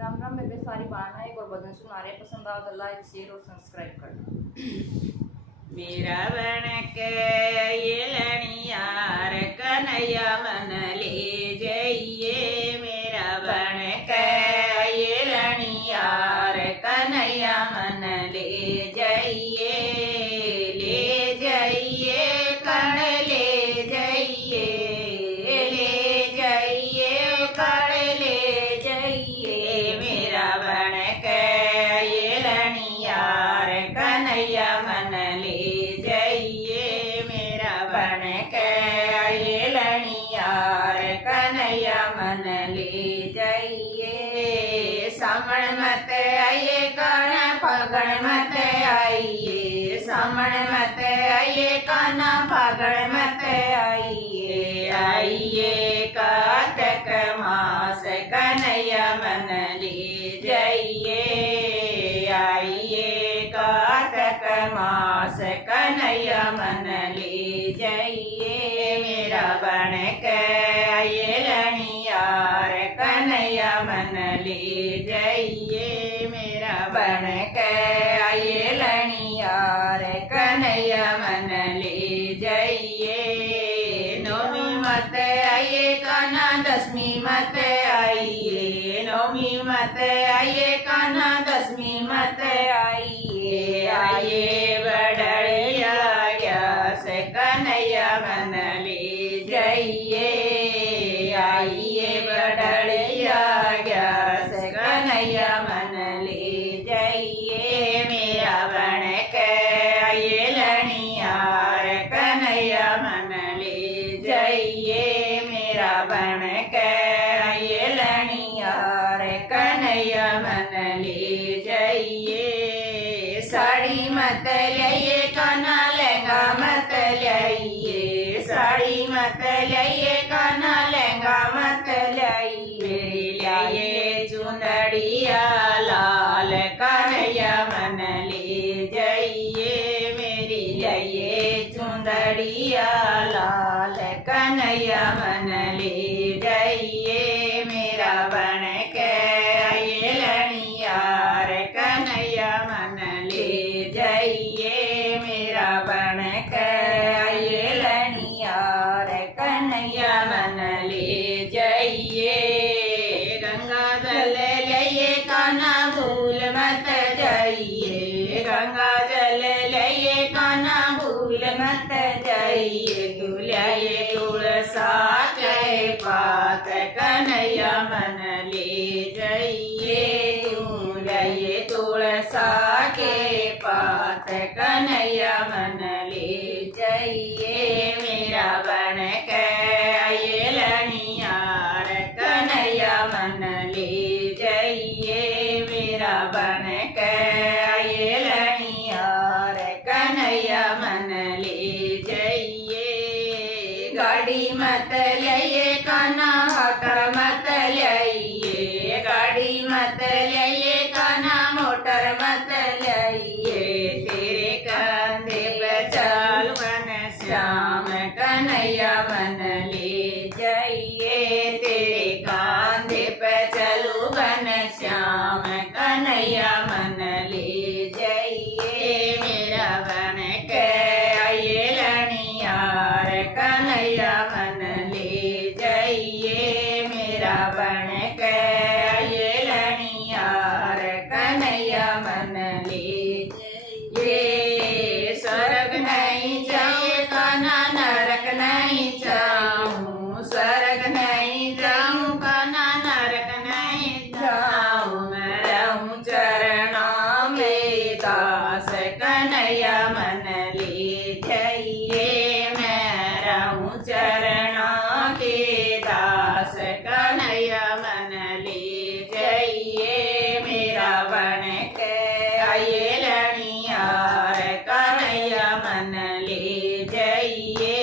राम राम मेरे सारी बहना एक और भजन सुना रहे, पसंद आओ तो लाइक शेयर और सब्सक्राइब करना। मेरा बन के ये लनियार कन्हैया मन ले जाइए। मेरा बन के ये लनियार कन्हैया मन ले जाइए। ले जाइए कण ले जाइए, ले जाइए कण ले जाइए। मेरा बन के ये लनियार कन्हैया मन ले जाइए। मेरा बन के ये लनियार कन्हैया मन ले जाइए। सामण मत आइए काना फागण मत आइए, सामण मत आइए काना फागण मत आइए। आइए कार्तिक मास कन्हैया मन ले जाइए। आइए कार्तिक मास कन्हैया मन ले जाइए। मेरा बन के ये लनियार कन्हैया मन ले जाइए। मेरा बन के ये लनियार कन्हैया मन ले जाइए। नौमी मत आइए काना दसवीं मत आइए, नौमी मत आइए काना दसवीं मत आइए। आइए बड़िया ग्यास कन्हैया मन ले जाइए। आइए बड़िया ग्यास कन्हैया मन ले जाइए। मेरा बन के ये लनियार कन्हैया मन ले जाइए। मेरा बन के ये लनियार कन्हैया मन ले जाइए। साड़ी मत लाइए काना लहंगा मत लाइए, साड़ी मत लाइए काना लहंगा मत लाइए। लाइए चुंदड़िया लाल कन्हैया मन ले जाइए। मेरी लाइए चुंदड़िया लाल कन्हैया मन ले जाइए। मेरा बन के ये लनियार कन्हैया मन ले जाइए। मेरा बन के ये लनियार कन्हैया मन ले जाइए। गंगा जल लाइए काना भूल मत जाइए, गंगा जल लाइए काना भूल मत जाइए। तू लाइए तुलसा के पात कन्हैया मन ले जाइए। तू लाइए तुलसा के पात कन्हैया मन ले जाइए। मेरा बन के ये लनियार कन्हैया मन ले जाइए। मेरा बन के ये लनियार कन्हैया मन ले जाइए। गाड़ी मत लाइए काना मोटर मत लाइए, गाड़ी मत लाइए काना मोटर मत लाइए। तेरे कंधे पे चल घन श्याम कन्हैया मन ले जाइए। तेरे कंधे पे चलू घन श्याम कन्हैया मन ले जाइए। मेरा बन के ये लनियार कन्हैया मन ले जाइए। मेरा बन के ये लनियार कन्हैया मन ले जाइए। स्वर्ग नहीं चाहिए काना नरक नहीं जाऊं, स्वर्ग नहीं जाऊं काना नरक नहीं जाऊं। मैं रहूं चरणों में दास कन्हैया मन ले जाइए। मैं रहूं चरणों के दास कन्हैया मन ले जाइए। मेरा बन के ये लनियार कन्हैया मन ले जाइए।